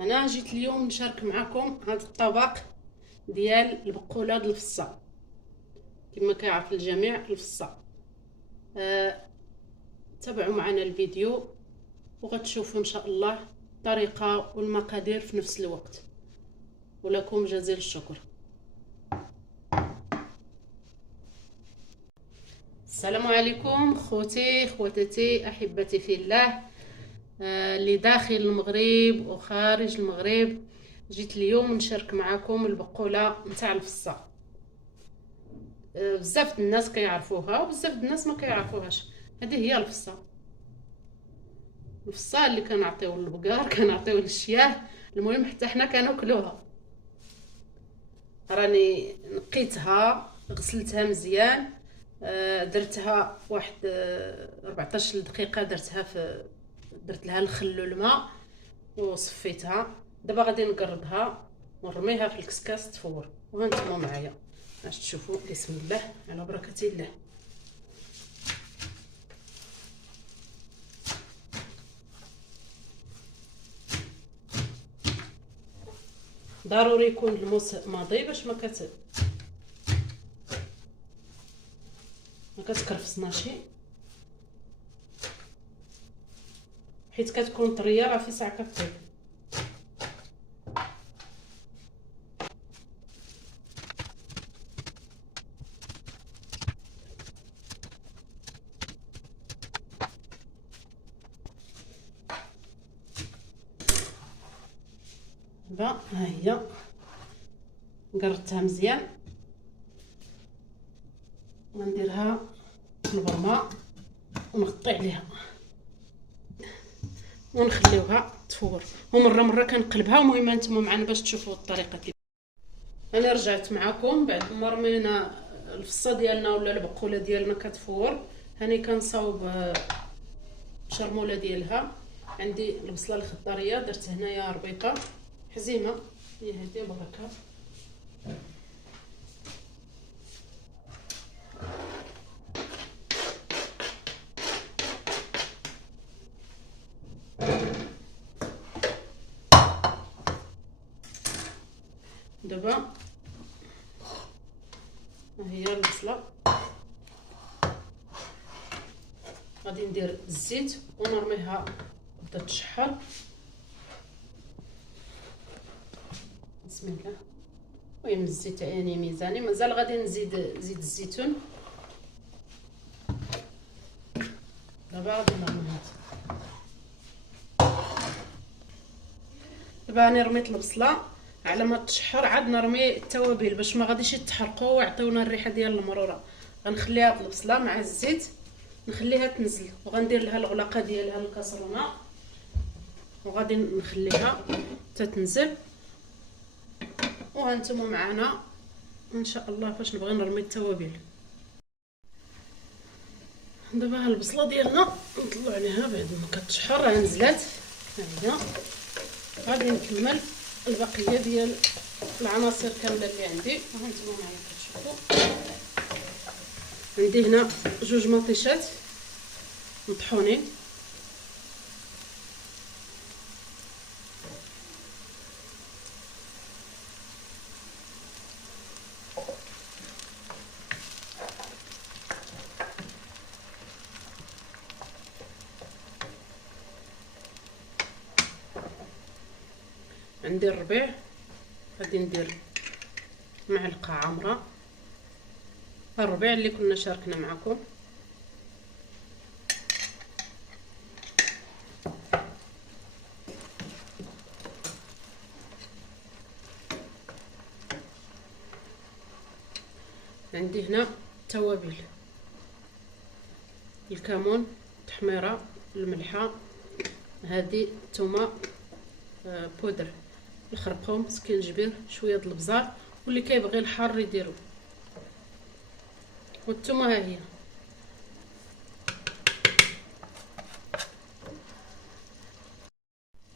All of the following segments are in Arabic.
انا جيت اليوم نشارك معكم هذا الطبق ديال البقوله د الفصه. كما كيعرف الجميع الفصه. تابعوا معنا الفيديو وغتشوفوا ان شاء الله الطريقه والمقادير في نفس الوقت، ولكم جزيل الشكر. السلام عليكم خوتي خواتاتي احبتي في الله، اللي داخل المغرب وخارج المغرب. جيت اليوم نشارك معكم البقوله نتاع الفصه. بزاف الناس كيعرفوها وبزاف الناس ما كيعرفوهاش. هذه هي الفصه اللي كنعطيو للبقار، كنعطيو للشياه، المهم حتى حنا كناكلوها. راني نقيتها غسلتها مزيان، درتها واحد 14 دقيقه، درت لها الخل والماء وصفيتها. دابا غادي نقربها ونرميها في الكسكاس تفور، وهانتوما معايا باش تشوفوا. بسم الله على بركه الله. ضروري يكون الموس ماضي باش ما كتكرفصناش، حيت كتكون طريه راه في ساعه كطيب. دابا ها هي قرطتها مزيان، غنديرها في البرمه ونغطي عليها ونخليوها تفور، ومره مره كنقلبها. المهم نتوما معنا باش تشوفوا الطريقه كيف. انا رجعت معكم بعد ما رمينا الفصه ديالنا ولا البقوله ديالنا كتفور. هاني كنصاوب الشرموله ديالها. عندي البصله الخضاريه، درت هنايا ربيطه حزيمه، هي هذه بركه. دابا ها هي البصله، غادي ندير الزيت ونرميها تبدا تشحر. بسم الله. المهم الزيت يعني ميزاني، مازال غادي نزيد زيت الزيتون. دابا غادي نرميها. دابا انا رميت البصله، على ما تشحر عاد نرمي التوابل باش ما غاديش يتحرقوا ويعطيونا الريحه ديال المروره. غنخليها البصله مع الزيت نخليها تنزل، وغندير لها الغلاقه ديالها الكاسرونه، وغادي نخليها تتنزل. وهانتوما معنا ان شاء الله فاش نبغي نرمي التوابل. دابا ها البصله ديالنا نطلعوا عليها بعد ما كتشحر، راه نزلات. ها هي غادي نكمل البقيه ديال العناصر كامله اللي عندي. هانتوما معايا كتشوفوا عندي هنا 2 مطيشات مطحونين، عندي الربيع غادي ندير معلقه عامره، الربيع اللي كنا شاركنا معكم. عندي هنا توابل: الكمون، التحميره، الملحه، هذه الثومه بودر، الخرقوم، سكينجبير، شويه د البزار، واللي كيبغي الحار يديرو. والثومه ها هي.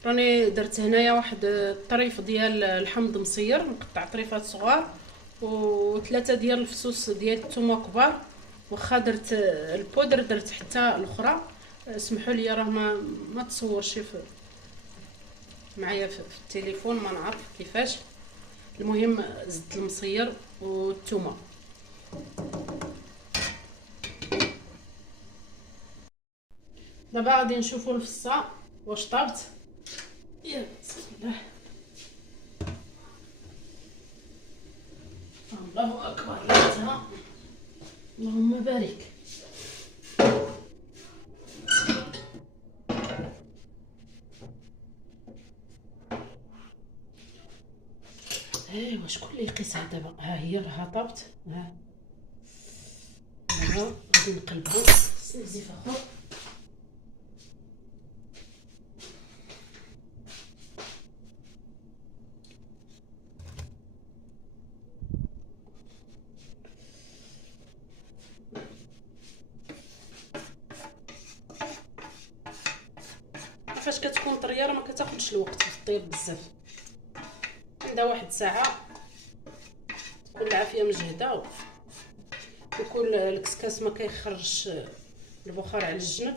راني درت هنايا واحد الطريف ديال الحمض مصير مقطع طريفات صغار، وثلاثه ديال الفصوص ديال الثومه كبار. واخا درت البودر درت حتى الاخرى، اسمحوا لي راه ما تصورش معايا في التليفون، ما نعرف كيفاش. المهم زدت المصير والثومه. دابا غادي نشوفوا الفصه واش طابت. يا بسم الله، الله اكبر ليتها، اللهم بارك. ايوا شكون اللي يقيسها دابا؟ ها هي راها طابت. ها دابا غادي نقلبها. خصني زيت اخر. فاش كتكون طريه راه ما كتاخذش الوقت في الطيب بزاف، عندها واحد ساعه تكون العافيه مجهده، وكل الكسكاس ما كيخرجش البخار على الجنب.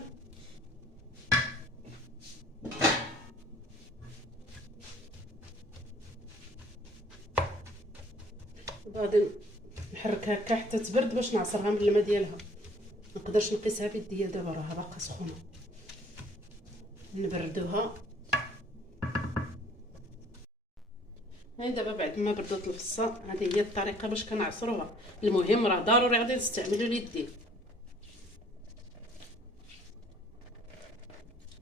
غادي نحركها هكا حتى تبرد باش نعصرها من الماء ديالها. ما نقدرش نقيسها بيديا دابا، راها باقا سخونه. نبردوها. هاي دابا بعد ما بردت الفصه، هذه هي الطريقه باش كنعصروها. المهم راه ضروري غادي نستعملوا اليدين.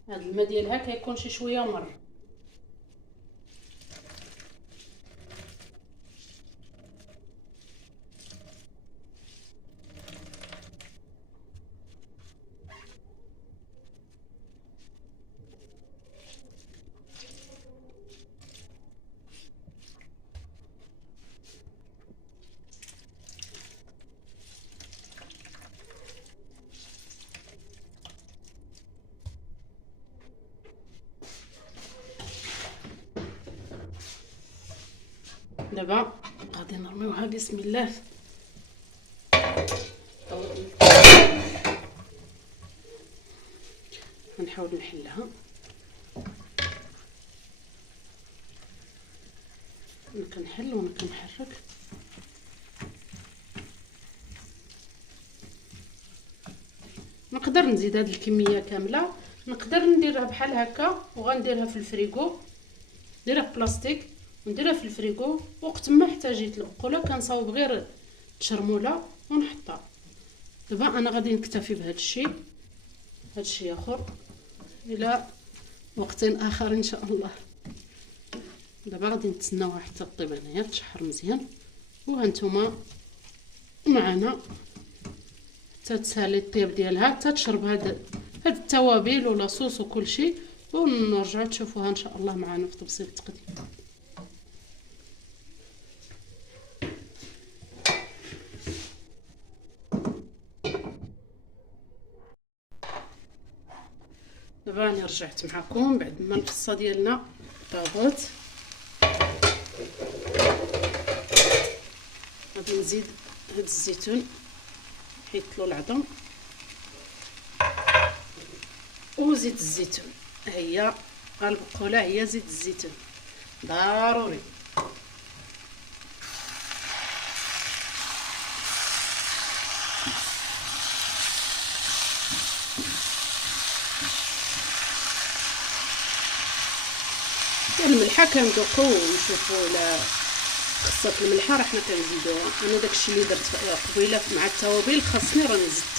هاد الماء ديالها كيكون شي شويه مر. دابا غادي نرميوها بسم الله. غنحاول نحلها. انا كنحل وانا كنحرك. نقدر نزيد هذه الكميه كامله، نقدر نديرها بحال هكا وغنديرها في الفريغو، نديرها في بلاستيك ونديرها في الفريغو. وقت ما احتاجيت البقوله كنصاوب غير التشرموله ونحطها. دابا انا غادي نكتفي بهذا الشيء، هذا الشيء اخر الى وقت اخر ان شاء الله. دابا غادي نتسناوها حتى طيب هنايا تشحر مزيان، وهانتوما معنا حتى تسالي الطيب ديالها، حتى تشرب هاد التوابل ولا صوص وكل شيء، ونرجعوا تشوفوها ان شاء الله معنا في تبسيط التقديم. دابا راني رجعت معكم بعد ما الفصه ديالنا طابت. غادي نزيد هاد الزيتون حيت له العظم وزيت الزيتون. هي البقوله هي زيت الزيتون ضروري. الملحه كنذوقوا ونشوفوا لا خصات الملحه راه حنا كنزيدوها. انا داكشي اللي درت قبيله مع التوابل خاصني راني زدت.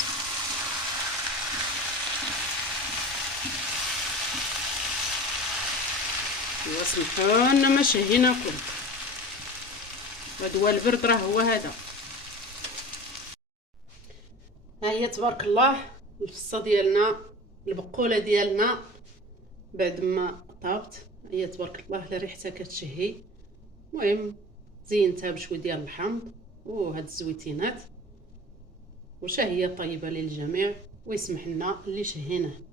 سمحونا ما شهيناكم، هذا هو البرد راه هو هذا. ها هي تبارك الله الفصه ديالنا، البقوله ديالنا بعد ما طابت. هي تبارك الله ريحتها كتشهي. المهم زينتها بشويه ديال الحامض وهاد الزويتينات، وشهيه طيبه للجميع ويسمح لنا اللي شهيناه.